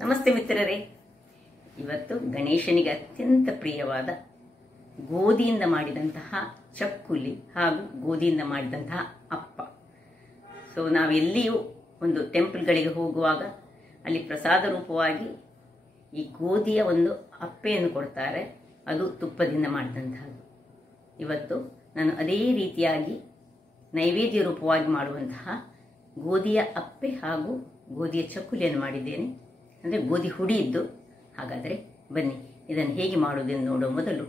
ನಮಸ್ತೆ ಮಿತ್ರರೇ. ಇವತ್ತು ಗಣೇಶನಿಗೆ ಅತ್ಯಂತ ಪ್ರಿಯವಾದ ಗೋಧಿಯಿಂದ ಮಾಡಿದಂತಹ ಚಕ್ಕುಲಿ ಹಾಗೂ ಗೋಧಿಯಿಂದ ಮಾಡಿದಂತಹ ಅಪ್ಪ. ನಾವೆಲ್ಲಿಯೂ ಒಂದು ಟೆಂಪಲ್ಗಳಿಗೆ ಹೋಗುವಾಗ ಅಲ್ಲಿ ಪ್ರಸಾದ ರೂಪವಾಗಿ ಈ ಗೋಧಿಯ ಒಂದು ಅಪ್ಪೆಯನ್ನು ಕೊಡ್ತಾರೆ. ಅದು ತುಪ್ಪದಿಂದ ಮಾಡಿದಂತಹದ್ದು. ಇವತ್ತು ನಾನು ಅದೇ ರೀತಿಯಾಗಿ ನೈವೇದ್ಯ ರೂಪವಾಗಿ ಮಾಡುವಂತಹ ಗೋಧಿಯ ಅಪ್ಪೆ ಹಾಗೂ ಗೋಧಿಯ ಚಕ್ಕುಲಿಯನ್ನು ಮಾಡಿದ್ದೇನೆ. ಅಂದರೆ ಗೋಧಿ ಹುಡಿ ಇದ್ದು. ಹಾಗಾದರೆ ಬನ್ನಿ ಇದನ್ನು ಹೇಗೆ ಮಾಡುವುದೆಂದು ನೋಡೋ ಮೊದಲು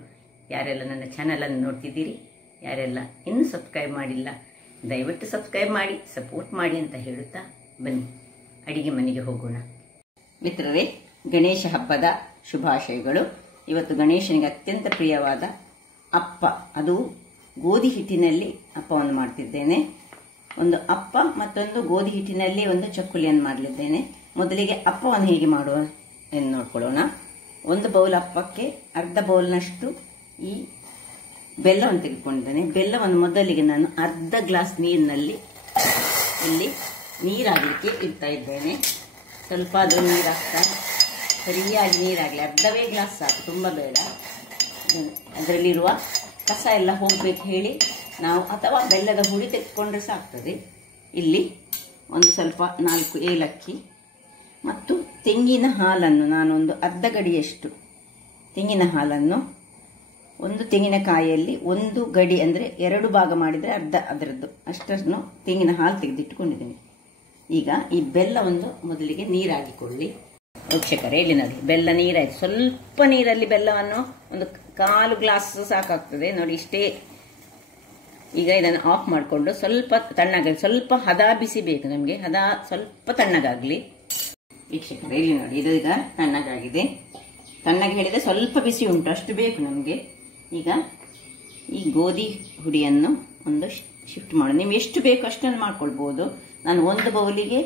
ಯಾರೆಲ್ಲ ನನ್ನ ಚಾನಲನ್ನು ನೋಡ್ತಿದ್ದೀರಿ, ಯಾರೆಲ್ಲ ಇನ್ನೂ ಸಬ್ಸ್ಕ್ರೈಬ್ ಮಾಡಿಲ್ಲ, ದಯವಿಟ್ಟು ಸಬ್ಸ್ಕ್ರೈಬ್ ಮಾಡಿ ಸಪೋರ್ಟ್ ಮಾಡಿ ಅಂತ ಹೇಳುತ್ತಾ ಬನ್ನಿ ಅಡಿಗೆ ಮನೆಗೆ ಹೋಗೋಣ. ಮಿತ್ರರೇ, ಗಣೇಶ ಹಬ್ಬದ ಶುಭಾಶಯಗಳು. ಇವತ್ತು ಗಣೇಶನಿಗೆ ಅತ್ಯಂತ ಪ್ರಿಯವಾದ ಅಪ್ಪ, ಅದು ಗೋಧಿ ಹಿಟ್ಟಿನಲ್ಲಿ ಅಪ್ಪವನ್ನು ಮಾಡ್ತಿದ್ದೇನೆ. ಒಂದು ಅಪ್ಪ ಮತ್ತೊಂದು ಗೋಧಿ ಹಿಟ್ಟಿನಲ್ಲಿ ಒಂದು ಚಕ್ಕುಲಿಯನ್ನು ಮಾಡಲಿದ್ದೇನೆ. ಮೊದಲಿಗೆ ಅಪ್ಪವನ್ನು ಹೇಗೆ ಮಾಡುವ ಎಂದು ನೋಡ್ಕೊಳ್ಳೋಣ. ಒಂದು ಬೌಲ್ ಅಪ್ಪಕ್ಕೆ ಅರ್ಧ ಬೌಲ್ನಷ್ಟು ಈ ಬೆಲ್ಲವನ್ನು ತೆಗೆದುಕೊಂಡಿದ್ದೇನೆ. ಬೆಲ್ಲವನ್ನು ಮೊದಲಿಗೆ ನಾನು ಅರ್ಧ ಗ್ಲಾಸ್ ನೀರಿನಲ್ಲಿ ಇಲ್ಲಿ ನೀರಾಗಲಿಕ್ಕೆ ಇಡ್ತಾ ಇದ್ದೇನೆ. ಸ್ವಲ್ಪ ಅದು ನೀರಾಗ್ತಾ ಸರಿಯಾಗಿ ನೀರಾಗಲಿ, ಅರ್ಧವೇ ಗ್ಲಾಸ್ ಸಾಕು, ತುಂಬ ಬೇಡ. ಅದರಲ್ಲಿರುವ ಕಸ ಎಲ್ಲ ಹೋಗಬೇಕು ಹೇಳಿ ನಾವು ಅಥವಾ ಬೆಲ್ಲದ ಹುಡಿ ತೆಗೆದುಕೊಂಡ್ರೆ ಸಾಕ್ತದೆ. ಇಲ್ಲಿ ಒಂದು ಸ್ವಲ್ಪ 4 ಏಲಕ್ಕಿ ಮತ್ತು ತೆಂಗಿನ ಹಾಲನ್ನು ನಾನೊಂದು ಅರ್ಧ ಗಡಿಯಷ್ಟು ತೆಂಗಿನ ಹಾಲನ್ನು, ಒಂದು ತೆಂಗಿನಕಾಯಿಯಲ್ಲಿ 1 ಗಡಿ ಅಂದರೆ 2 ಭಾಗ ಮಾಡಿದರೆ ಅರ್ಧ ಅದರದ್ದು ಅಷ್ಟನ್ನು ತೆಂಗಿನ ಹಾಲು ತೆಗೆದಿಟ್ಟುಕೊಂಡಿದ್ದೀನಿ. ಈಗ ಈ ಬೆಲ್ಲವನ್ನು ಮೊದಲಿಗೆ ನೀರಾಗಿಕೊಳ್ಳಿ. ವೀಕ್ಷಕರೇ, ಇಲ್ಲಿ ನೋಡಿ, ಬೆಲ್ಲ ನೀರಾಯಿತು. ಸ್ವಲ್ಪ ನೀರಲ್ಲಿ ಬೆಲ್ಲವನ್ನು ಒಂದು 1/4 ಗ್ಲಾಸ್ ಸಾಕಾಗ್ತದೆ ನೋಡಿ, ಇಷ್ಟೇ. ಈಗ ಇದನ್ನು ಆಫ್ ಮಾಡಿಕೊಂಡು ಸ್ವಲ್ಪ ತಣ್ಣಗಾಗಲಿ, ಸ್ವಲ್ಪ ಹದ ಬಿಸಿ ಬೇಕು ನಮಗೆ, ಹದ ಸ್ವಲ್ಪ ತಣ್ಣಗಾಗಲಿ. ವೀಕ್ಷಕರೇ, ಇಲ್ಲಿ ನೋಡಿ, ಇದು ಈಗ ತಣ್ಣಗಾಗಿದೆ. ತಣ್ಣಗೆ ಹೇಳಿದರೆ ಸ್ವಲ್ಪ ಬಿಸಿ ಉಂಟು, ಅಷ್ಟು ಬೇಕು ನಮಗೆ. ಈಗ ಈ ಗೋಧಿ ಹುಡಿಯನ್ನು ಒಂದು ಶಿಫ್ಟ್ ಮಾಡೋದು. ನಿಮ್ಗೆ ಎಷ್ಟು ಬೇಕು ಅಷ್ಟನ್ನು ಮಾಡ್ಕೊಳ್ಬೋದು. ನಾನು ಒಂದು ಬೌಲಿಗೆ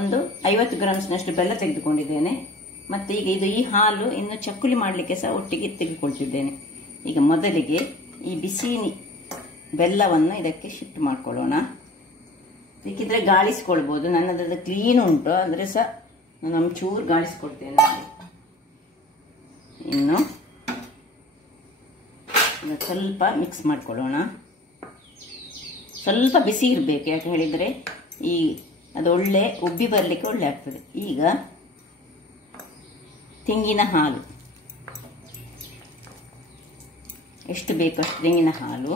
ಒಂದು 50 ಗ್ರಾಮ್ಸ್ನಷ್ಟು ಬೆಲ್ಲ ತೆಗೆದುಕೊಂಡಿದ್ದೇನೆ. ಮತ್ತು ಈಗ ಈ ಹಾಲು ಇನ್ನು ಚಕ್ಕುಲಿ ಮಾಡಲಿಕ್ಕೆ ಸಹ ಒಟ್ಟಿಗೆ ತೆಗೆದುಕೊಳ್ತಿದ್ದೇನೆ. ಈಗ ಮೊದಲಿಗೆ ಈ ಬಿಸಿ ಬೆಲ್ಲವನ್ನು ಇದಕ್ಕೆ ಶಿಫ್ಟ್ ಮಾಡ್ಕೊಳ್ಳೋಣ. ಬೇಕಿದ್ರೆ ಗಾಳಿಸ್ಕೊಳ್ಬೋದು, ನನ್ನದು ಕ್ಲೀನ್ ಉಂಟು, ಅಂದರೆ ಸಹ ನಾನು ಒಂಚೂರು ಗಾಳಿಸ್ಕೊಡ್ತೇನೆ. ಇನ್ನು ಸ್ವಲ್ಪ ಮಿಕ್ಸ್ ಮಾಡ್ಕೊಳ್ಳೋಣ. ಸ್ವಲ್ಪ ಬಿಸಿ ಇರಬೇಕು, ಯಾಕೆ ಹೇಳಿದರೆ ಅದು ಒಳ್ಳೆ ಉಬ್ಬಿ ಬರಲಿಕ್ಕೆ ಒಳ್ಳೆ ಆಗ್ತದೆ. ಈಗ ತೆಂಗಿನ ಹಾಲು ಎಷ್ಟು ಬೇಕು ಅಷ್ಟು ತೆಂಗಿನ ಹಾಲು,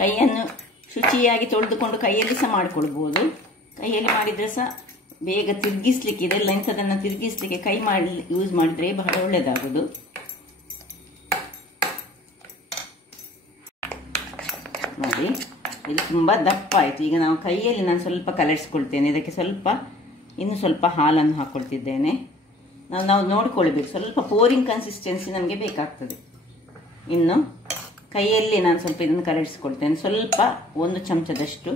ಕೈಯನ್ನು ಶುಚಿಯಾಗಿ ತೊಳೆದುಕೊಂಡು ಕೈಯಲ್ಲಿ ಸಹ ಮಾಡಿಕೊಳ್ಬೋದು. ಕೈಯಲ್ಲಿ ಮಾಡಿದರೆ ಸಹ ಬೇಗ ತಿರುಗಿಸ್ಲಿಕ್ಕೆ, ಇದೆಲ್ಲ ಇಂಥದನ್ನು ತಿರುಗಿಸ್ಲಿಕ್ಕೆ ಕೈ ಯೂಸ್ ಮಾಡಿದರೆ ಬಹಳ ಒಳ್ಳೆಯದಾಗೋದು. ನೋಡಿ, ಇದು ತುಂಬ ದಪ್ಪ ಆಯಿತು. ಈಗ ನಾವು ಕೈಯಲ್ಲಿ ನಾನು ಸ್ವಲ್ಪ ಕಲರಿಸ್ಕೊಳ್ತೇನೆ. ಇದಕ್ಕೆ ಇನ್ನು ಸ್ವಲ್ಪ ಹಾಲನ್ನು ಹಾಕ್ಕೊಳ್ತಿದ್ದೇನೆ. ನಾವು ನೋಡ್ಕೊಳ್ಬೇಕು, ಸ್ವಲ್ಪ ಪೋರಿಂಗ್ ಕನ್ಸಿಸ್ಟೆನ್ಸಿ ನಮಗೆ ಬೇಕಾಗ್ತದೆ. ಇನ್ನು ಕೈಯಲ್ಲಿ ನಾನು ಸ್ವಲ್ಪ ಇದನ್ನು ಕಲರಿಸ್ಕೊಳ್ತೇನೆ. ಸ್ವಲ್ಪ 1 ಚಮಚದಷ್ಟು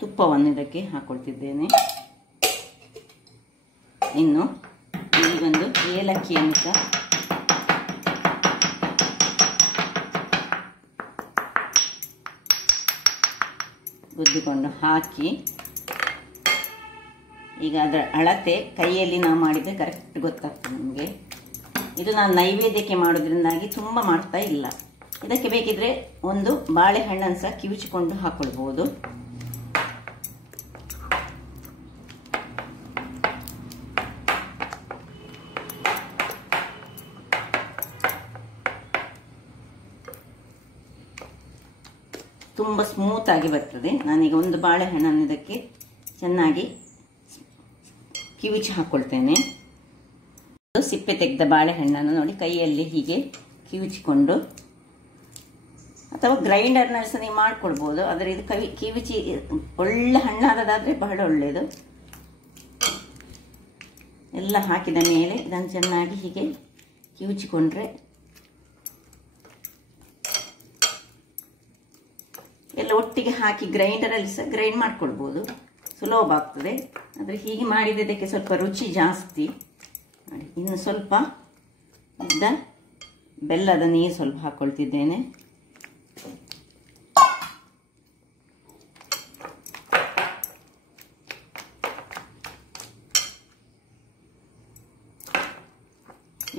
ತುಪ್ಪವನ್ನು ಇದಕ್ಕೆ ಹಾಕ್ಕೊಳ್ತಿದ್ದೇನೆ. ಇನ್ನು ಈ ಒಂದು ಏಲಕ್ಕಿಯನ್ನು ಸಹ ಗುದ್ದಿಕೊಂಡು ಹಾಕಿ, ಈಗ ಅದರ ಅಳತೆ ಕೈಯಲ್ಲಿ ನಾವು ಮಾಡಿದರೆ ಕರೆಕ್ಟ್ ಗೊತ್ತಾಗ್ತದೆ ನಮಗೆ. ಇದು ನಾನು ನೈವೇದ್ಯಕ್ಕೆ ಮಾಡೋದ್ರಿಂದಾಗಿ ತುಂಬ ಮಾಡ್ತಾ ಇಲ್ಲ. ಇದಕ್ಕೆ ಬೇಕಿದ್ರೆ ಒಂದು ಬಾಳೆಹಣ್ಣನ್ನು ಸಹ ಕಿವುಚಿಕೊಂಡು ಹಾಕ್ಕೊಳ್ಬೋದು. ತುಂಬ ಸ್ಮೂತ್ ಆಗಿ ಬರ್ತದೆ. ನಾನೀಗ ಒಂದು ಬಾಳೆಹಣ್ಣನ್ನು ಇದಕ್ಕೆ ಚೆನ್ನಾಗಿ ಕಿವುಚಿ ಹಾಕ್ಕೊಳ್ತೇನೆ. ಸಿಪ್ಪೆ ತೆಗೆದ ಬಾಳೆಹಣ್ಣನ್ನು ನೋಡಿ ಕೈಯಲ್ಲಿ ಹೀಗೆ ಕಿವುಚಿಕೊಂಡು, ಅಥವಾ ಗ್ರೈಂಡರ್ನಲ್ಲಿ ಸಹ ನೀವು ಮಾಡ್ಕೊಳ್ಬೋದು. ಆದರೆ ಇದು ಕಿವುಚಿ ಒಳ್ಳೆ ಹಣ್ಣಾದದಾದರೆ ಬಹಳ ಒಳ್ಳೆಯದು. ಎಲ್ಲ ಹಾಕಿದ ಮೇಲೆ ಇದನ್ನು ಚೆನ್ನಾಗಿ ಹೀಗೆ ಕಿವುಚಿಕೊಂಡ್ರೆ ಎಲ್ಲ ಒಟ್ಟಿಗೆ ಹಾಕಿ ಗ್ರೈಂಡರಲ್ಲಿ ಸಹ ಗ್ರೈಂಡ್ ಮಾಡ್ಕೊಳ್ಬೋದು, ಸುಲಭ ಆಗ್ತದೆ. ಆದರೆ ಹೀಗೆ ಮಾಡಿದ್ದಕ್ಕೆ ಸ್ವಲ್ಪ ರುಚಿ ಜಾಸ್ತಿ. ನೋಡಿ, ಇನ್ನು ಸ್ವಲ್ಪ ಬೆಲ್ಲದ ನೀರು ಸ್ವಲ್ಪ ಹಾಕ್ಕೊಳ್ತಿದ್ದೇನೆ.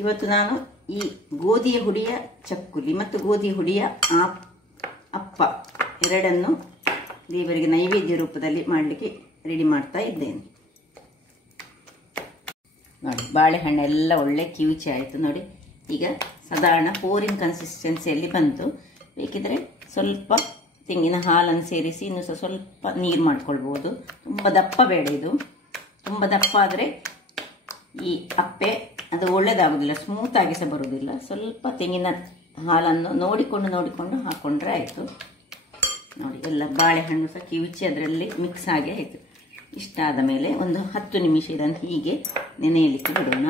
ಇವತ್ತು ನಾನು ಈ ಗೋಧಿಯ ಹುಡಿಯ ಚಕ್ಕುಲಿ ಮತ್ತು ಗೋಧಿ ಹುಡಿಯ ಅಪ್ಪ ಎರಡನ್ನು ದೇವರಿಗೆ ನೈವೇದ್ಯ ರೂಪದಲ್ಲಿ ಮಾಡಲಿಕ್ಕೆ ರೆಡಿ ಮಾಡ್ತಾ ಇದ್ದೇನೆ. ನೋಡಿ, ಬಾಳೆಹಣ್ಣೆಲ್ಲ ಒಳ್ಳೆ ಕಿವುಚಿ ಆಯಿತು ನೋಡಿ. ಈಗ ಸಾಧಾರಣ ಪೋರಿನ ಕನ್ಸಿಸ್ಟೆನ್ಸಿಯಲ್ಲಿ ಬಂತು. ಬೇಕಿದ್ರೆ ಸ್ವಲ್ಪ ತೆಂಗಿನ ಹಾಲನ್ನು ಸೇರಿಸಿ ಇನ್ನೂ ಸ್ವಲ್ಪ ನೀರು ಮಾಡ್ಕೊಳ್ಬೋದು. ತುಂಬ ದಪ್ಪ ಬೇಡ, ಇದು ತುಂಬ ದಪ್ಪ ಆದರೆ ಈ ಅಪ್ಪೆ ಅದು ಒಳ್ಳೆಯದಾಗೋದಿಲ್ಲ, ಸ್ಮೂತಾಗಿ ಸಹ ಬರೋದಿಲ್ಲ. ಸ್ವಲ್ಪ ತೆಂಗಿನ ಹಾಲನ್ನು ನೋಡಿಕೊಂಡು ಹಾಕ್ಕೊಂಡ್ರೆ ಆಯಿತು. ನೋಡಿ, ಎಲ್ಲ ಬಾಳೆಹಣ್ಣು ಸಹ ಕಿವುಚಿ ಅದರಲ್ಲಿ ಮಿಕ್ಸ್ ಆಗಿ ಆಯಿತು. ಇಷ್ಟ ಆದ ಮೇಲೆ ಒಂದು 10 ನಿಮಿಷ ಇದನ್ನು ಹೀಗೆ ನೆನೆಯಲಿಕ್ಕೆ ಬಿಡೋಣ.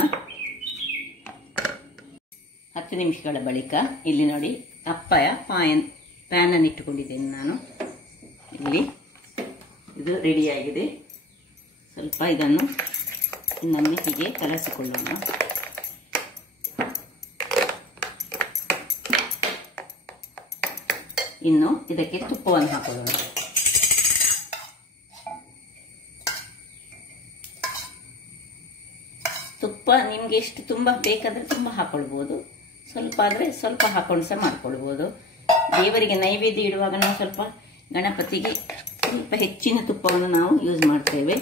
10 ನಿಮಿಷಗಳ ಬಳಿಕ ಇಲ್ಲಿ ನೋಡಿ ಅಪ್ಪಯ ಪ್ಯಾನನ್ನು ಇಟ್ಟುಕೊಂಡಿದ್ದೇನೆ ನಾನು. ಇಲ್ಲಿ ಇದು ರೆಡಿಯಾಗಿದೆ. ಸ್ವಲ್ಪ ಇದನ್ನು ಇನ್ನೊಮ್ಮೆ ಹೀಗೆ ಕಲಸಿಕೊಳ್ಳೋಣ. ಇನ್ನು ಇದಕ್ಕೆ ತುಪ್ಪವನ್ನು ಹಾಕೊಳ್ಳೋಣ. ತುಪ್ಪ ನಿಮಗೆ ಎಷ್ಟು ತುಂಬ ಬೇಕಾದರೆ ತುಂಬ ಹಾಕೊಳ್ಬೋದು, ಸ್ವಲ್ಪ ಆದರೆ ಸ್ವಲ್ಪ ಹಾಕೊಂಡು ಸಹ ಮಾಡ್ಕೊಳ್ಬೋದು. ದೇವರಿಗೆ ನೈವೇದ್ಯ ಇಡುವಾಗ ನಾವು ಸ್ವಲ್ಪ ಗಣಪತಿಗೆ ಸ್ವಲ್ಪ ಹೆಚ್ಚಿನ ತುಪ್ಪವನ್ನು ನಾವು ಯೂಸ್ ಮಾಡ್ತೇವೆ.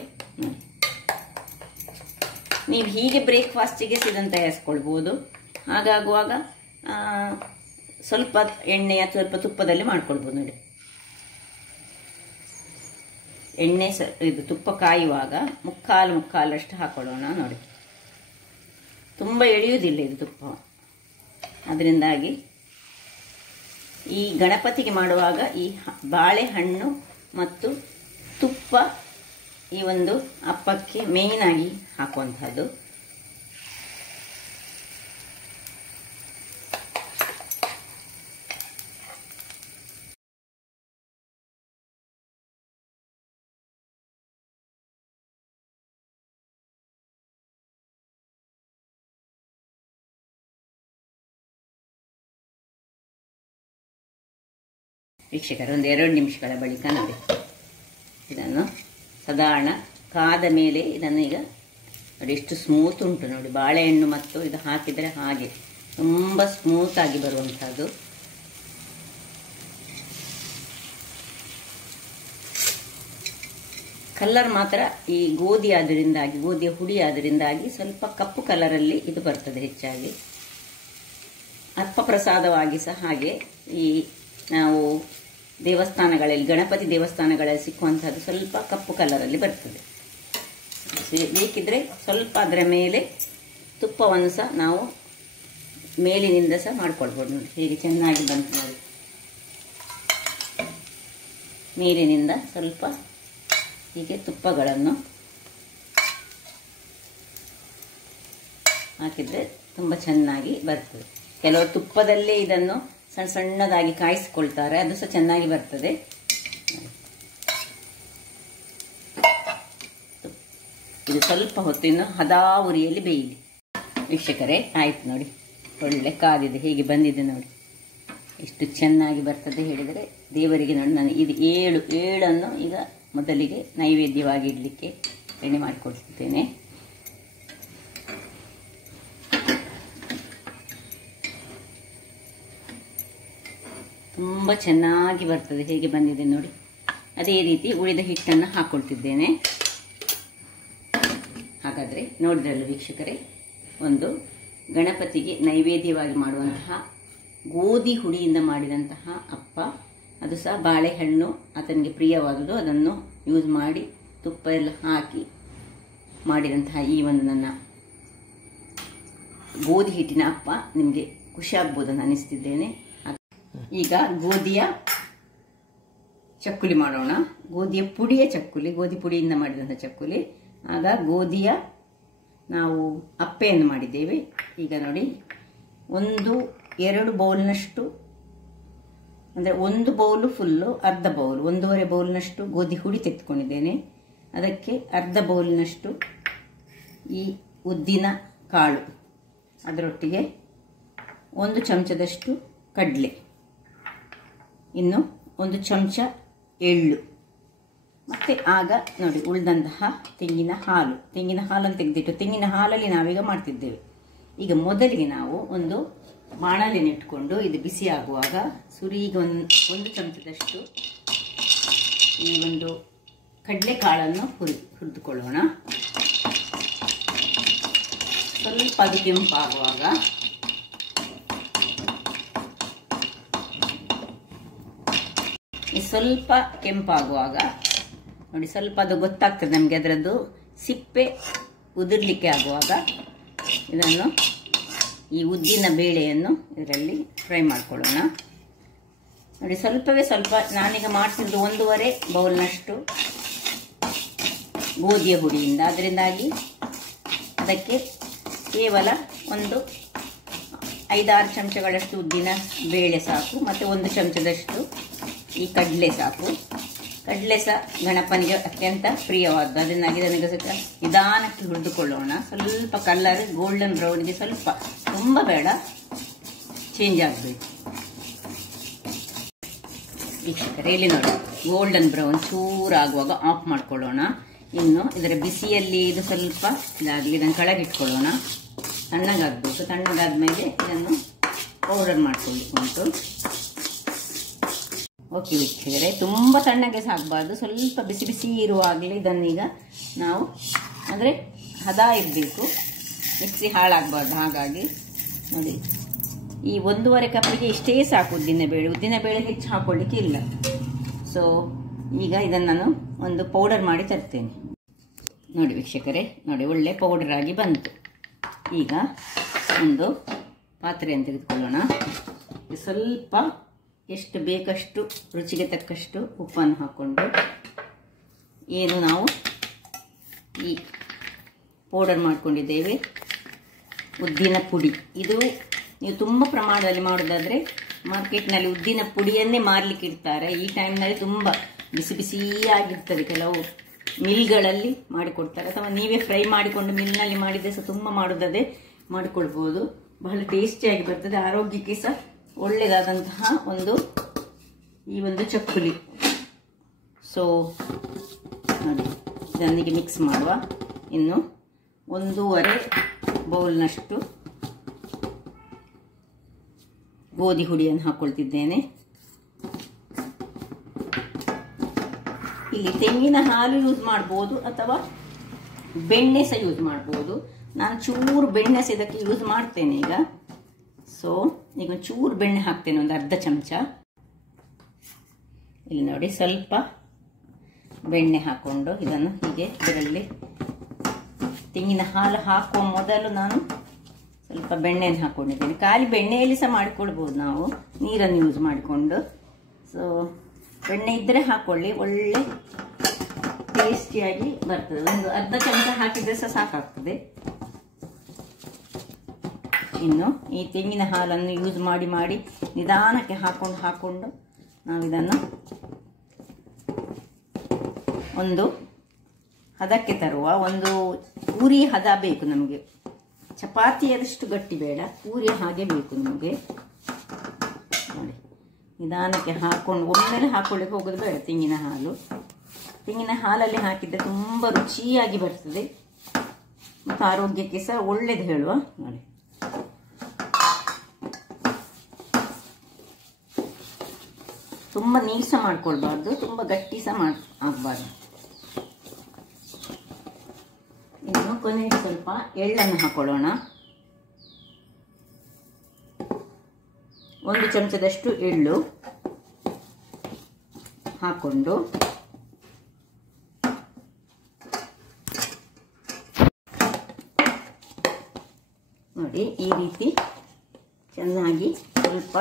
ನೀವು ಹೀಗೆ ಬ್ರೇಕ್ಫಾಸ್ಟಿಗೆ ಇದನ್ನು ತಯಾರಿಸ್ಕೊಳ್ಬೋದು. ಹಾಗಾಗುವಾಗ ಸ್ವಲ್ಪ ಎಣ್ಣೆ ಅಥವಾ ಸ್ವಲ್ಪ ತುಪ್ಪದಲ್ಲಿ ಮಾಡ್ಕೊಳ್ಬೋದು. ನೋಡಿ, ಎಣ್ಣೆ ಇದು ತುಪ್ಪ ಕಾಯುವಾಗ ಮುಕ್ಕಾಲಷ್ಟು ಹಾಕೊಳ್ಳೋಣ. ನೋಡಿ, ತುಂಬ ಎಳೆಯುವುದಿಲ್ಲ ಇದು ತುಪ್ಪ. ಅದರಿಂದಾಗಿ ಈ ಗಣಪತಿಗೆ ಮಾಡುವಾಗ ಈ ಬಾಳೆಹಣ್ಣು ಮತ್ತು ತುಪ್ಪ ಈ ಒಂದು ಅಪ್ಪಕ್ಕೆ ಮೇಯ್ನ್ ಆಗಿ ಹಾಕುವಂಥದ್ದು. ವೀಕ್ಷಕರು, ಒಂದು 2 ನಿಮಿಷಗಳ ಬಳಿಕ ನೋಡಿ ಇದನ್ನು ಸಾಧಾರಣ ಕಾದ ಮೇಲೆ ಇದನ್ನು ಈಗ ನೋಡಿ ಎಷ್ಟು ಸ್ಮೂತ್ ಉಂಟು ನೋಡಿ. ಬಾಳೆಹಣ್ಣು ಮತ್ತು ಇದು ಹಾಕಿದರೆ ಹಾಗೆ ತುಂಬ ಸ್ಮೂತ್ ಆಗಿ ಬರುವಂಥದ್ದು. ಕಲರ್ ಮಾತ್ರ ಈ ಗೋಧಿಯ ಹುಡಿ ಆದ್ದರಿಂದಾಗಿ ಸ್ವಲ್ಪ ಕಪ್ಪು ಕಲರಲ್ಲಿ ಇದು ಬರ್ತದೆ ಹೆಚ್ಚಾಗಿ. ಅಪ್ಪ ಪ್ರಸಾದವಾಗಿ ಸಹ ಹಾಗೆ ಈ ನಾವು ದೇವಸ್ಥಾನಗಳಲ್ಲಿ ಗಣಪತಿ ದೇವಸ್ಥಾನಗಳಲ್ಲಿ ಸಿಕ್ಕುವಂಥದ್ದು ಸ್ವಲ್ಪ ಕಪ್ಪು ಕಲರಲ್ಲಿ ಬರ್ತದೆ. ಬೇಕಿದ್ರೆ ಸ್ವಲ್ಪ ಅದರ ಮೇಲೆ ತುಪ್ಪವನ್ನು ಸಹ ನಾವು ಮೇಲಿನಿಂದ ಸಹ ಮಾಡ್ಕೊಳ್ಬೋದು. ನೋಡಿ ಹೇಗೆ ಚೆನ್ನಾಗಿ ಬಂತು ನೋಡಿ. ಮೇಲಿನಿಂದ ಸ್ವಲ್ಪ ಹೀಗೆ ತುಪ್ಪಗಳನ್ನು ಹಾಕಿದರೆ ತುಂಬ ಚೆನ್ನಾಗಿ ಬರ್ತದೆ. ಕೆಲವರು ತುಪ್ಪದಲ್ಲೇ ಇದನ್ನು ಸಣ್ಣ ಸಣ್ಣದಾಗಿ ಕಾಯಿಸಿಕೊಳ್ತಾರೆ, ಅದು ಸಹ ಚೆನ್ನಾಗಿ ಬರ್ತದೆ. ಇದು ಸ್ವಲ್ಪ ಹೊತ್ತು ಇನ್ನು ಹದಾ ಉರಿಯಲ್ಲಿ ಬೇಯಲಿ. ವೀಕ್ಷಕರೇ, ಆಯ್ತು ನೋಡಿ, ಒಳ್ಳೆ ಕಾದಿದೆ, ಹೇಗೆ ಬಂದಿದೆ ನೋಡಿ, ಎಷ್ಟು ಚೆನ್ನಾಗಿ ಬರ್ತದೆ ಹೇಳಿದರೆ ದೇವರಿಗೆ. ನೋಡಿ, ನಾನು ಇದು ಏಳನ್ನು ಈಗ ಮೊದಲಿಗೆ ನೈವೇದ್ಯವಾಗಿ ಇಡಲಿಕ್ಕೆ ಎಣ್ಣೆ ಮಾಡಿಕೊಡ್ತಿದ್ದೇನೆ. ತುಂಬ ಚೆನ್ನಾಗಿ ಬರ್ತದೆ, ಹೇಗೆ ಬಂದಿದೆ ನೋಡಿ. ಅದೇ ರೀತಿ ಉಳಿದ ಹಿಟ್ಟನ್ನು ಹಾಕ್ಕೊಳ್ತಿದ್ದೇನೆ. ಹಾಗಾದರೆ ನೋಡಿದ್ರಲ್ಲ ವೀಕ್ಷಕರೇ, ಒಂದು ಗಣಪತಿಗೆ ನೈವೇದ್ಯವಾಗಿ ಮಾಡುವಂತಹ ಗೋಧಿ ಹುಡಿಯಿಂದ ಮಾಡಿದಂತಹ ಅಪ್ಪ, ಅದು ಸಹ ಬಾಳೆಹಣ್ಣು ಆತನಿಗೆ ಪ್ರಿಯವಾದುದು, ಅದನ್ನು ಯೂಸ್ ಮಾಡಿ ತುಪ್ಪ ಎಲ್ಲ ಹಾಕಿ ಮಾಡಿದಂತಹ ಈ ಒಂದು ನನ್ನ ಗೋಧಿ ಹಿಟ್ಟಿನ ಅಪ್ಪ ನಿಮಗೆ ಖುಷಿ ಆಗ್ಬೋದನ್ನು ಅನಿಸ್ತಿದ್ದೇನೆ. ಈಗ ಗೋಧಿಯ ಚಕ್ಕುಲಿ ಮಾಡೋಣ. ಗೋಧಿಯ ಪುಡಿಯ ಚಕ್ಕುಲಿ, ಗೋಧಿ ಪುಡಿಯಿಂದ ಮಾಡಿದಂಥ ಚಕ್ಕುಲಿ. ಆಗ ಗೋಧಿಯ ನಾವು ಅಪ್ಪೆಯನ್ನು ಮಾಡಿದ್ದೇವೆ. ಈಗ ನೋಡಿ, 1-2 ಬೌಲ್ನಷ್ಟು, ಅಂದರೆ 1 ಬೌಲು ಫುಲ್ಲು, ಅರ್ಧ ಬೌಲ್, 1.5 ಬೌಲ್ನಷ್ಟು ಗೋಧಿ ಹುಡಿ ತೆಗೆದುಕೊಂಡಿದ್ದೇನೆ. ಅದಕ್ಕೆ ಅರ್ಧ ಬೌಲ್ನಷ್ಟು ಈ ಉದ್ದಿನ ಕಾಳು, ಅದರೊಟ್ಟಿಗೆ 1 ಚಮಚದಷ್ಟು ಕಡಲೆ, ಇನ್ನು 1 ಚಮಚ ಎಳ್ಳು, ಮತ್ತು ಆಗ ನೋಡಿ ಉಳಿದಂತಹ ತೆಂಗಿನ ಹಾಲನ್ನು ತೆಗೆದಿಟ್ಟು, ತೆಂಗಿನ ಹಾಲಲ್ಲಿ ನಾವೀಗ ಮಾಡ್ತಿದ್ದೇವೆ. ಈಗ ಮೊದಲಿಗೆ ನಾವು ಒಂದು ಬಾಣಲೆಯನ್ನು ಇಟ್ಕೊಂಡು ಇದು ಬಿಸಿ ಆಗುವಾಗ ಈಗ ಒಂದು ಚಮಚದಷ್ಟು ಈ ಒಂದು ಕಡಲೆಕಾಳನ್ನು ಹುರಿದುಕೊಳ್ಳೋಣ. ಸ್ವಲ್ಪ ಅದು ಕೆಂಪಾಗುವಾಗ ಸ್ವಲ್ಪ ಕೆಂಪಾಗುವಾಗ ನೋಡಿ, ಸ್ವಲ್ಪ ಅದು ಗೊತ್ತಾಗ್ತದೆ ನಮಗೆ, ಅದರದ್ದು ಸಿಪ್ಪೆ ಉದುರ್ಲಿಕ್ಕೆ ಆಗುವಾಗ ಇದನ್ನು ಈ ಉದ್ದಿನ ಬೇಳೆಯನ್ನು ಇದರಲ್ಲಿ ಫ್ರೈ ಮಾಡ್ಕೊಳ್ಳೋಣ. ನೋಡಿ, ಸ್ವಲ್ಪವೇ ಸ್ವಲ್ಪ, ನಾನೀಗ ಮಾಡ್ತಿದ್ದು 1.5 ಬೌಲ್ನಷ್ಟು ಗೋಧಿಯ ಹುಡಿಯಿಂದ, ಅದರಿಂದಾಗಿ ಅದಕ್ಕೆ ಕೇವಲ ಒಂದು 5-6 ಚಮಚಗಳಷ್ಟು ಉದ್ದಿನ ಬೇಳೆ ಸಾಕು, ಮತ್ತು 1 ಚಮಚದಷ್ಟು ಈ ಕಡಲೆ ಸಾಕು. ಕಡಲೆ ಸಹ ಗಣಪನಿಗೆ ಅತ್ಯಂತ ಪ್ರಿಯವಾದ್ದು, ಅದನ್ನಾಗಿ ನನಗೆ ಸ್ವಲ್ಪ ನಿಧಾನಕ್ಕೆ ಹುರಿದುಕೊಳ್ಳೋಣ. ಸ್ವಲ್ಪ ಕಲರ್ ಗೋಲ್ಡನ್ ಬ್ರೌನ್ಗೆ ಸ್ವಲ್ಪ, ತುಂಬ ಬೇಡ, ಚೇಂಜ್ ಆಗಬೇಕು. ವೀಕ್ಷಕರೇ, ಇಲ್ಲಿ ನೋಡಿ, ಗೋಲ್ಡನ್ ಬ್ರೌನ್ ಚೂರಾಗುವಾಗ ಆಫ್ ಮಾಡ್ಕೊಳ್ಳೋಣ. ಇನ್ನು ಇದರ ಬಿಸಿಯಲ್ಲಿ ಇದು ಸ್ವಲ್ಪ ಇದಾಗಲಿ, ಇದನ್ನು ಕೆಳಗಿಟ್ಕೊಳ್ಳೋಣ. ತಣ್ಣಗಾಗಬೇಕು. ತಣ್ಣಗಾದ್ಮೇಲೆ ಇದನ್ನು ಪೌಡರ್ ಮಾಡ್ಕೊಳ್ಳಿಕ್ಕೆ ಉಂಟು. ಓಕೆ ವೀಕ್ಷಕರೇ, ತುಂಬ ತಣ್ಣಗೆ ಸಾಕಬಾರ್ದು, ಸ್ವಲ್ಪ ಬಿಸಿ ಬಿಸಿ ಇರುವಾಗಲೇ ಇದನ್ನೀಗ ನಾವು, ಅಂದರೆ ಹದ ಇರಬೇಕು, ಮಿಕ್ಸಿ ಹಾಳಾಗಬಾರ್ದು. ಹಾಗಾಗಿ ನೋಡಿ, ಈ 1.5 ಕಪ್ಪಿಗೆ ಇಷ್ಟೇ ಸಾಕು ಉದ್ದಿನ ಬೇಳೆ ಹೆಚ್ಚು ಹಾಕೊಳ್ಳಿಕ್ಕೆ ಇಲ್ಲ. ಸೊ ಈಗ ಇದನ್ನು ನಾನು ಒಂದು ಪೌಡರ್ ಮಾಡಿ ತರ್ತೇನೆ. ನೋಡಿ ವೀಕ್ಷಕರೇ, ನೋಡಿ ಒಳ್ಳೆ ಪೌಡರ್ ಆಗಿ ಬಂತು. ಈಗ ಒಂದು ಪಾತ್ರೆಯನ್ನು ತೆಗೆದುಕೊಳ್ಳೋಣ. ಸ್ವಲ್ಪ ಎಷ್ಟು ಬೇಕಷ್ಟು ರುಚಿಗೆ ತಕ್ಕಷ್ಟು ಉಪ್ಪನ್ನು ಹಾಕ್ಕೊಂಡು, ಏನು ನಾವು ಈ ಪೌಡರ್ ಮಾಡಿಕೊಂಡಿದ್ದೇವೆ ಉದ್ದಿನ ಪುಡಿ, ಇದು ನೀವು ತುಂಬ ಪ್ರಮಾಣದಲ್ಲಿ ಮಾಡೋದಾದರೆ ಮಾರ್ಕೆಟ್ನಲ್ಲಿ ಉದ್ದಿನ ಪುಡಿಯನ್ನೇ ಮಾರಲಿಕ್ಕೆ ಇಡ್ತಾರೆ. ಈ ಟೈಮ್ನಲ್ಲಿ ತುಂಬ ಬಿಸಿ ಬಿಸಿಯಾಗಿರ್ತದೆ. ಕೆಲವು ಮಿಲ್ಗಳಲ್ಲಿ ಮಾಡಿಕೊಡ್ತಾರೆ, ಅಥವಾ ನೀವೇ ಫ್ರೈ ಮಾಡಿಕೊಂಡು ಮಿಲ್ನಲ್ಲಿ ಮಾಡಿದರೆ ಸಹ ತುಂಬ ಮಾಡೋದದೇ ಮಾಡಿಕೊಳ್ಬೋದು. ಬಹಳ ಟೇಸ್ಟಿಯಾಗಿ ಬರ್ತದೆ, ಆರೋಗ್ಯಕ್ಕೆ ಸಹ ಒಳ್ಳೆಯದಾದಂತಹ ಈ ಒಂದು ಚಕ್ಕುಲಿ. ಸೊ ನೋಡಿ, ಇದನ್ನಿಗೆ ಮಿಕ್ಸ್ ಮಾಡುವ. ಇನ್ನು 1.5 ಬೌಲ್ನಷ್ಟು ಗೋಧಿ ಹುಡಿಯನ್ನು ಹಾಕ್ಕೊಳ್ತಿದ್ದೇನೆ. ಇಲ್ಲಿ ತೆಂಗಿನ ಹಾಲು ಯೂಸ್ ಮಾಡ್ಬೋದು, ಅಥವಾ ಬೆಣ್ಣೆ ಸಹ ಯೂಸ್ ಮಾಡ್ಬೋದು. ನಾನು ಚೂರು ಬೆಣ್ಣೆ ಸಹ ಇದಕ್ಕೆ ಯೂಸ್ ಮಾಡ್ತೇನೆ ಈಗ. ಸೊ ಈಗ ಚೂರು ಬೆಣ್ಣೆ ಹಾಕ್ತೇನೆ, ಒಂದು ಅರ್ಧ ಚಮಚ. ಇಲ್ಲಿ ನೋಡಿ, ಸ್ವಲ್ಪ ಬೆಣ್ಣೆ ಹಾಕ್ಕೊಂಡು ಇದನ್ನು ಹೀಗೆ ಇದರಲ್ಲಿ ತೆಂಗಿನ ಹಾಲು ಹಾಕುವ ಮೊದಲು ನಾನು ಸ್ವಲ್ಪ ಬೆಣ್ಣೆಯನ್ನು ಹಾಕ್ಕೊಂಡಿದ್ದೇನೆ. ಖಾಲಿ ಬೆಣ್ಣೆಯಲ್ಲಿ ಸಹ ಮಾಡಿಕೊಳ್ಬೋದು ನಾವು, ನೀರನ್ನು ಯೂಸ್ ಮಾಡಿಕೊಂಡು. ಸೊ ಬೆಣ್ಣೆ ಇದ್ದರೆ ಹಾಕ್ಕೊಳ್ಳಿ, ಒಳ್ಳೆ ಟೇಸ್ಟಿಯಾಗಿ ಬರ್ತದೆ. ಒಂದು ಅರ್ಧ ಚಮಚ ಹಾಕಿದರೆ ಸಹ ಸಾಕಾಗ್ತದೆ. ಇನ್ನು ಈ ತೆಂಗಿನ ಹಾಲನ್ನು ಯೂಸ್ ಮಾಡಿ ನಿಧಾನಕ್ಕೆ ಹಾಕೊಂಡು ನಾವು ಇದನ್ನು ಒಂದು ಹದಕ್ಕೆ ತರುವ. ಒಂದು ಪೂರಿ ಹದ ಬೇಕು ನಮಗೆ, ಚಪಾತಿಯದಷ್ಟು ಗಟ್ಟಿ ಬೇಡ, ಪೂರಿ ಹಾಗೆ ಬೇಕು ನಮಗೆ. ನೋಡಿ, ನಿಧಾನಕ್ಕೆ ಹಾಕೊಂಡು ಒಮ್ಮೆಲೆ ಹಾಕೊಳ್ಳಿಕ್ಕೆ ಹೋಗೋದು ಬೇಡ. ತೆಂಗಿನ ಹಾಲಲ್ಲಿ ಹಾಕಿದರೆ ತುಂಬ ರುಚಿಯಾಗಿ ಬರ್ತದೆ ಮತ್ತು ಆರೋಗ್ಯಕ್ಕೆ ಸಹ ಒಳ್ಳೇದು ಹೇಳುವ. ನೋಡಿ, ತುಂಬ ನೀರು ಸಹ ಮಾಡ್ಕೊಳ್ಬಾರ್ದು, ತುಂಬ ಗಟ್ಟಿ ಸಹ ಆಗಬಾರ್ದು. ಇನ್ನು ಕೊನೆಗೆ ಸ್ವಲ್ಪ ಎಳ್ಳನ್ನು ಹಾಕೊಳ್ಳೋಣ. 1 ಚಮಚದಷ್ಟು ಎಳ್ಳು ಹಾಕೊಂಡು ನೋಡಿ, ಈ ರೀತಿ ಚೆನ್ನಾಗಿ ಸ್ವಲ್ಪ,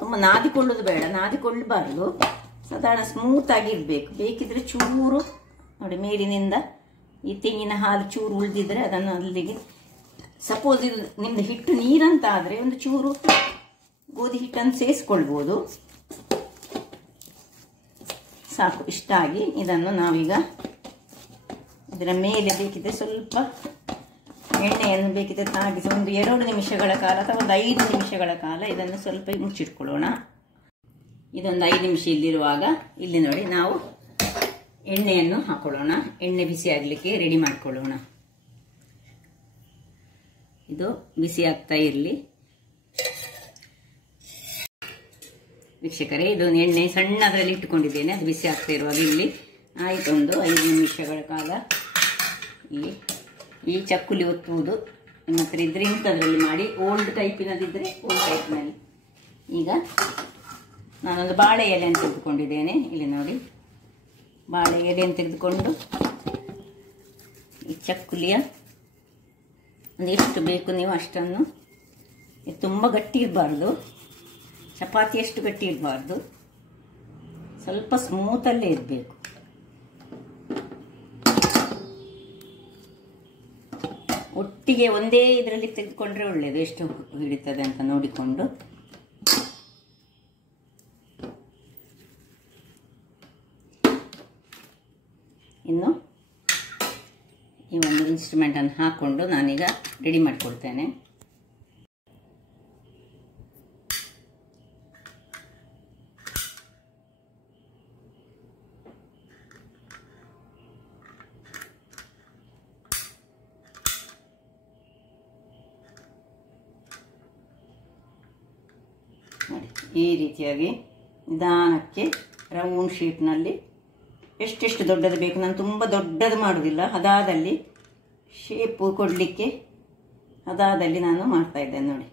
ತುಂಬ ನಾದಿಕೊಳ್ಳೋದು ಬೇಡ, ನಾದಿಕೊಳ್ಳಬಾರ್ದು, ಸಾಧಾರಣ ಸ್ಮೂತ್ ಆಗಿ ಇರಬೇಕು. ಬೇಕಿದ್ರೆ ಚೂರು ನೋಡಿ, ಮೇಲಿನಿಂದ ಈ ತೆಂಗಿನ ಹಾಲು ಚೂರು ಉಳಿದಿದ್ರೆ ಅದನ್ನು ಅಲ್ಲಿಗೆ, ಸಪೋಸ್ ಇದು ನಿಮ್ದು ಹಿಟ್ಟು ನೀರಂತ ಆದರೆ ಒಂದು ಚೂರು ಗೋಧಿ ಹಿಟ್ಟನ್ನು ಸೇರಿಸ್ಕೊಳ್ಬೋದು. ಸಾಕು, ಇಷ್ಟ ಆಗಿ ಇದನ್ನು ನಾವೀಗ ಇದರ ಮೇಲೆ ಬೇಕಿದ್ರೆ ಸ್ವಲ್ಪ ಎಣ್ಣೆಯನ್ನು ಬೇಕಿದ್ರೆ ತಾಗಿಸಿ ಒಂದು 2 ನಿಮಿಷಗಳ ಕಾಲ ಅಥವಾ ಒಂದು 5 ನಿಮಿಷಗಳ ಕಾಲ ಇದನ್ನು ಸ್ವಲ್ಪ ಮುಚ್ಚಿಟ್ಕೊಳ್ಳೋಣ. ಇದೊಂದು 5 ನಿಮಿಷ ಇಲ್ಲಿರುವಾಗ ಇಲ್ಲಿ ನೋಡಿ, ನಾವು ಎಣ್ಣೆಯನ್ನು ಹಾಕೊಳ್ಳೋಣ. ಎಣ್ಣೆ ಬಿಸಿ ಆಗಲಿಕ್ಕೆ ರೆಡಿ ಮಾಡ್ಕೊಳ್ಳೋಣ. ಇದು ಬಿಸಿ ಆಗ್ತಾ ಇರಲಿ ವೀಕ್ಷಕರೇ. ಇದು ಎಣ್ಣೆ ಸಣ್ಣದರಲ್ಲಿ ಇಟ್ಟುಕೊಂಡಿದ್ದೇನೆ, ಅದು ಬಿಸಿ ಆಗ್ತಾ ಇರುವಾಗ ಇಲ್ಲಿ ಆಯಿತು ಒಂದು 5 ನಿಮಿಷಗಳ ಕಾಲ ಇಲ್ಲಿ ಈ ಚಕ್ಕುಲಿ ಒತ್ತುವುದು ನಿಮ್ಮ ಹತ್ರ ಇದ್ರೆ ಇಂಥದ್ರಲ್ಲಿ ಮಾಡಿ, ಓಲ್ಡ್ ಟೈಪಿನದಿದ್ದರೆ ಓಲ್ಡ್ ಟೈಪ್ನಲ್ಲಿ. ಈಗ ನಾನೊಂದು ಬಾಳೆ ಎಲೆಯನ್ನು ತೆಗೆದುಕೊಂಡಿದ್ದೇನೆ, ಇಲ್ಲಿ ನೋಡಿ ಬಾಳೆ ಎಲೆಯನ್ನು ತೆಗೆದುಕೊಂಡು ಈ ಚಕ್ಕುಲಿಯ ಒಂದು ಎಷ್ಟು ಬೇಕು ನೀವು ಅಷ್ಟನ್ನು, ತುಂಬ ಗಟ್ಟಿ ಇರಬಾರ್ದು, ಚಪಾತಿ ಎಷ್ಟು ಗಟ್ಟಿ ಇರಬಾರ್ದು, ಸ್ವಲ್ಪ ಸ್ಮೂತಲ್ಲೇ ಇರಬೇಕು. ಒಟ್ಟಿಗೆ ಒಂದೇ ಇದರಲ್ಲಿ ತೆಗೆದುಕೊಂಡ್ರೆ ಒಳ್ಳೆಯದು, ಎಷ್ಟು ಹಿಡಿತದೆ ಅಂತ ನೋಡಿಕೊಂಡು. ಇನ್ನು ಈ ಒಂದು ಇನ್ಸ್ಟ್ರೂಮೆಂಟನ್ನು ಹಾಕ್ಕೊಂಡು ನಾನೀಗ ರೆಡಿ ಮಾಡಿಕೊಳ್ತೇನೆ. ನೋಡಿ ಈ ರೀತಿಯಾಗಿ ನಿಧಾನಕ್ಕೆ ರೌಂಡ್ ಶೇಪ್ನಲ್ಲಿ ಎಷ್ಟೆಷ್ಟು ದೊಡ್ಡದು ಬೇಕು, ನಾನು ತುಂಬ ದೊಡ್ಡದು ಮಾಡೋದಿಲ್ಲ, ಅದಾದಲ್ಲಿ ಶೇಪು ಕೊಡಲಿಕ್ಕೆ ಅದಾದಲ್ಲಿ ನಾನು ಮಾಡ್ತಾ ಇದ್ದೇನೆ. ನೋಡಿ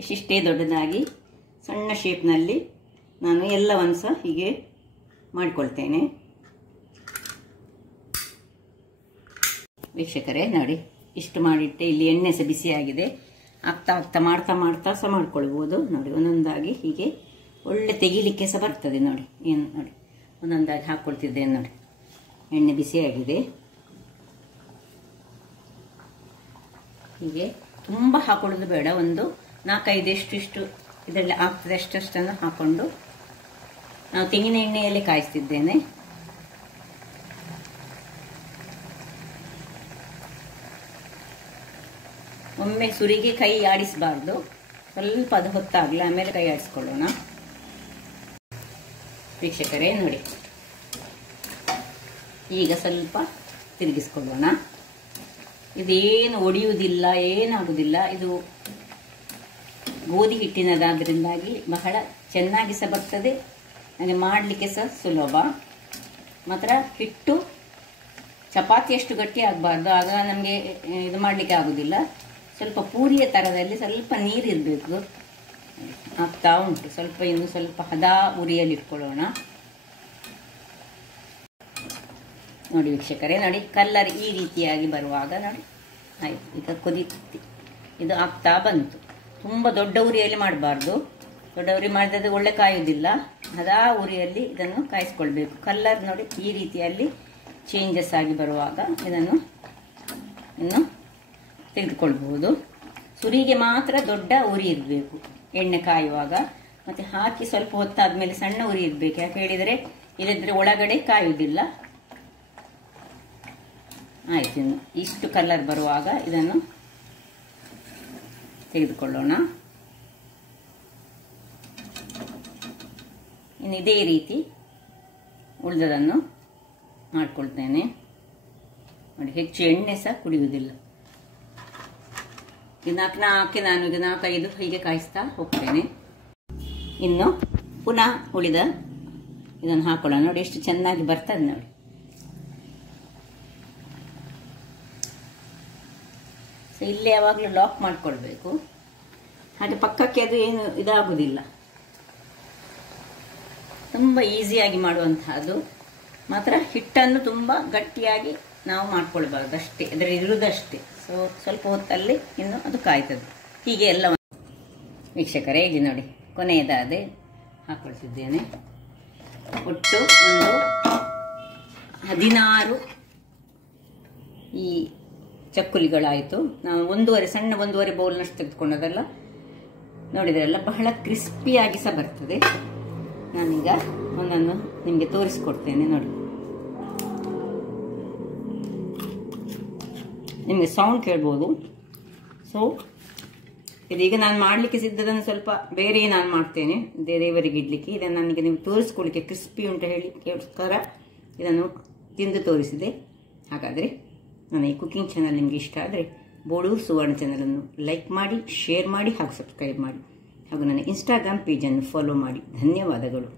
ಇಷ್ಟಿಷ್ಟೇ ದೊಡ್ಡದಾಗಿ ಸಣ್ಣ ಶೇಪ್ನಲ್ಲಿ ನಾನು ಎಲ್ಲವನ್ನು ಸಹ ಹೀಗೆ ಮಾಡಿಕೊಳ್ತೇನೆ. ವೀಕ್ಷಕರೇ ನೋಡಿ ಇಷ್ಟು ಮಾಡಿಟ್ಟೆ, ಇಲ್ಲಿ ಎಣ್ಣೆ ಸಹ ಬಿಸಿಯಾಗಿದೆ, ಆಗ್ತಾ ಆಗ್ತಾ ಮಾಡ್ತಾ ಮಾಡ್ತಾ ಸಹ ಮಾಡ್ಕೊಳ್ಬೋದು. ನೋಡಿ ಒಂದೊಂದಾಗಿ ಹೀಗೆ ಒಳ್ಳೆ ತೆಗಿಲಿಕ್ಕೆ ಸಹ ಬರ್ತದೆ. ನೋಡಿ ಏನು ನೋಡಿ ಒಂದೊಂದಾಗಿ ಹಾಕ್ಕೊಳ್ತಿದ್ದೇನೆ. ನೋಡಿ ಎಣ್ಣೆ ಬಿಸಿಯಾಗಿದೆ, ಹೀಗೆ ತುಂಬ ಹಾಕೊಳ್ಳೋದು ಬೇಡ, ಒಂದು 4-5 ಎಷ್ಟು ಇದರಲ್ಲಿ ಆಗ್ತದೆ ಅಷ್ಟನ್ನು ಹಾಕ್ಕೊಂಡು ನಾವು ತೆಂಗಿನ ಎಣ್ಣೆಯಲ್ಲಿ ಕಾಯಿಸ್ತಿದ್ದೇನೆ. ಒಮ್ಮೆ ಸುರಿಗೆ ಕೈ ಆಡಿಸಬಾರ್ದು, ಸ್ವಲ್ಪ ಅದು ಹೊತ್ತಾಗಲಿ, ಆಮೇಲೆ ಕೈ ಆಡಿಸ್ಕೊಳ್ಳೋಣ. ವೀಕ್ಷಕರೇ ನೋಡಿ ಈಗ ಸ್ವಲ್ಪ ತಿರುಗಿಸ್ಕೊಳ್ಳೋಣ. ಇದೇನು ಒಡೆಯುವುದಿಲ್ಲ, ಏನಾಗುವುದಿಲ್ಲ, ಇದು ಗೋಧಿ ಹಿಟ್ಟಿನದಾದ್ರಿಂದಾಗಿ ಬಹಳ ಚೆನ್ನಾಗಿ ಸಹ ಬರ್ತದೆ, ನನಗೆ ಮಾಡಲಿಕ್ಕೆ ಸಹ ಸುಲಭ. ಮಾತ್ರ ಹಿಟ್ಟು ಚಪಾತಿಯಷ್ಟು ಗಟ್ಟಿ ಆಗಬಾರ್ದು, ಆಗ ನಮಗೆ ಇದು ಮಾಡಲಿಕ್ಕೆ ಆಗೋದಿಲ್ಲ. ಸ್ವಲ್ಪ ಪೂರಿಯ ಥರದಲ್ಲಿ ಸ್ವಲ್ಪ ನೀರಿರಬೇಕು. ಆಗ್ತಾ ಉಂಟು, ಸ್ವಲ್ಪ ಇನ್ನು ಸ್ವಲ್ಪ ಹದ ಉರಿಯಲ್ಲಿ ಇಟ್ಕೊಳ್ಳೋಣ. ನೋಡಿ ವೀಕ್ಷಕರೇ ನೋಡಿ ಕಲರ್ ಈ ರೀತಿಯಾಗಿ ಬರುವಾಗ ನೋಡಿ ಆಯಿತು, ಈಗ ಇದು ಆಗ್ತಾ ಬಂತು. ತುಂಬ ದೊಡ್ಡ ಉರಿಯಲ್ಲಿ ಮಾಡಬಾರ್ದು, ದೊಡ್ಡ ಉರಿ ಮಾಡಿದ್ರೆ ಒಳ್ಳೆ ಕಾಯುವುದಿಲ್ಲ, ಹದ ಉರಿಯಲ್ಲಿ ಇದನ್ನು ಕಾಯಿಸ್ಕೊಳ್ಬೇಕು. ಕಲರ್ ನೋಡಿ ಈ ರೀತಿಯಲ್ಲಿ ಚೇಂಜಸ್ ಆಗಿ ಬರುವಾಗ ಇದನ್ನು ಇನ್ನು ತೆಗೆದುಕೊಳ್ಬಹುದು. ಸುರಿಗೆ ಮಾತ್ರ ದೊಡ್ಡ ಉರಿ ಇರಬೇಕು ಎಣ್ಣೆ ಕಾಯುವಾಗ, ಮತ್ತು ಹಾಕಿ ಸ್ವಲ್ಪ ಹೊತ್ತಾದ್ಮೇಲೆ ಸಣ್ಣ ಉರಿ ಇರಬೇಕು, ಯಾಕೆ ಹೇಳಿದರೆ ಇಲ್ಲದ್ರೆ ಒಳಗಡೆ ಕಾಯುವುದಿಲ್ಲ. ಆಯ್ತು, ಇನ್ನು ಇಷ್ಟು ಕಲರ್ ಬರುವಾಗ ಇದನ್ನು ತೆಗೆದುಕೊಳ್ಳೋಣ. ಇನ್ನು ಇದೇ ರೀತಿ ಉಳಿದದನ್ನು ಮಾಡ್ಕೊಳ್ತೇನೆ. ನೋಡಿ ಹೆಚ್ಚು ಎಣ್ಣೆ ಸಹ ಕುಡಿಯುವುದಿಲ್ಲ. ಇದು 4 ನಾನು ಈಗ 4-5 ಹೀಗೆ ಕಾಯಿಸ್ತಾ ಹೋಗ್ತೇನೆ. ಇನ್ನು ಪುನಃ ಉಳಿದ ಇದನ್ನು ಹಾಕೊಳ್ಳೋಣ. ನೋಡಿ ಎಷ್ಟು ಚೆನ್ನಾಗಿ ಬರ್ತದೆ ನೋಡಿ. ಸೊ ಇಲ್ಲಿ ಯಾವಾಗಲೂ ಲಾಕ್ ಮಾಡ್ಕೊಳ್ಬೇಕು, ಹಾಗೆ ಪಕ್ಕಕ್ಕೆ ಅದು ಏನು ಇದಾಗುವುದಿಲ್ಲ. ತುಂಬ ಈಸಿಯಾಗಿ ಮಾಡುವಂತಹದ್ದು, ಮಾತ್ರ ಹಿಟ್ಟನ್ನು ತುಂಬ ಗಟ್ಟಿಯಾಗಿ ನಾವು ಮಾಡ್ಕೊಳ್ಬಾರ್ದು ಅಷ್ಟೇ, ಅದರಲ್ಲಿ ಇರುವುದಷ್ಟೇ. ಸೊ ಸ್ವಲ್ಪ ಹೊತ್ತಲ್ಲಿ ಇನ್ನು ಅದು ಕಾಯ್ತದೆ. ಹೀಗೆ ಎಲ್ಲ ವೀಕ್ಷಕರೇ ಇಲ್ಲಿ ನೋಡಿ ಕೊನೆಯದಾದೆ ಹಾಕೊಳ್ತಿದ್ದೇನೆ. ಒಟ್ಟು ಒಂದು 16 ಈ ಚಕ್ಕುಲಿಗಳಾಯಿತು. ನಾವು ಸಣ್ಣ ಒಂದೂವರೆ ಬೌಲ್ನಷ್ಟು ತೆಗೆದುಕೊಂಡದಲ್ಲ, ನೋಡಿದ್ರಲ್ಲ ಬಹಳ ಕ್ರಿಸ್ಪಿಯಾಗಿ ಸಹ ಬರ್ತದೆ. ನಾನೀಗ ಒಂದನ್ನು ನಿಮಗೆ ತೋರಿಸ್ಕೊಡ್ತೇನೆ. ನೋಡಿ ನಿಮಗೆ ಸೌಂಡ್ ಕೇಳ್ಬೋದು. ಸೊ ಇದೀಗ ನಾನು ಮಾಡಲಿಕ್ಕೆ ಸಿದ್ಧದನ್ನು ಸ್ವಲ್ಪ ಬೇರೆ ನಾನು ಮಾಡ್ತೇನೆ ದೇವರಿಗೆ ಇಡ್ಲಿಕ್ಕೆ. ಇದನ್ನು ನನಗೆ ನೀವು ತೋರಿಸ್ಕೊಳ್ಳಿಕ್ಕೆ ಕ್ರಿಸ್ಪಿ ಉಂಟು ಹೇಳಿಗೋಸ್ಕರ ಇದನ್ನು ತಿಂದು ತೋರಿಸಿದೆ. ಹಾಗಾದರೆ ನನ್ನ ಈ ಕುಕಿಂಗ್ ಚಾನಲ್ ನಿಮಗೆ ಇಷ್ಟ ಆದರೆ ಬೋಳೂರು ಸುವರ್ಣ ಚಾನಲನ್ನು ಲೈಕ್ ಮಾಡಿ, ಶೇರ್ ಮಾಡಿ ಹಾಗೂ ಸಬ್ಸ್ಕ್ರೈಬ್ ಮಾಡಿ ಹಾಗೂ ನನ್ನ ಇನ್ಸ್ಟಾಗ್ರಾಮ್ ಪೇಜನ್ನು ಫಾಲೋ ಮಾಡಿ. ಧನ್ಯವಾದಗಳು.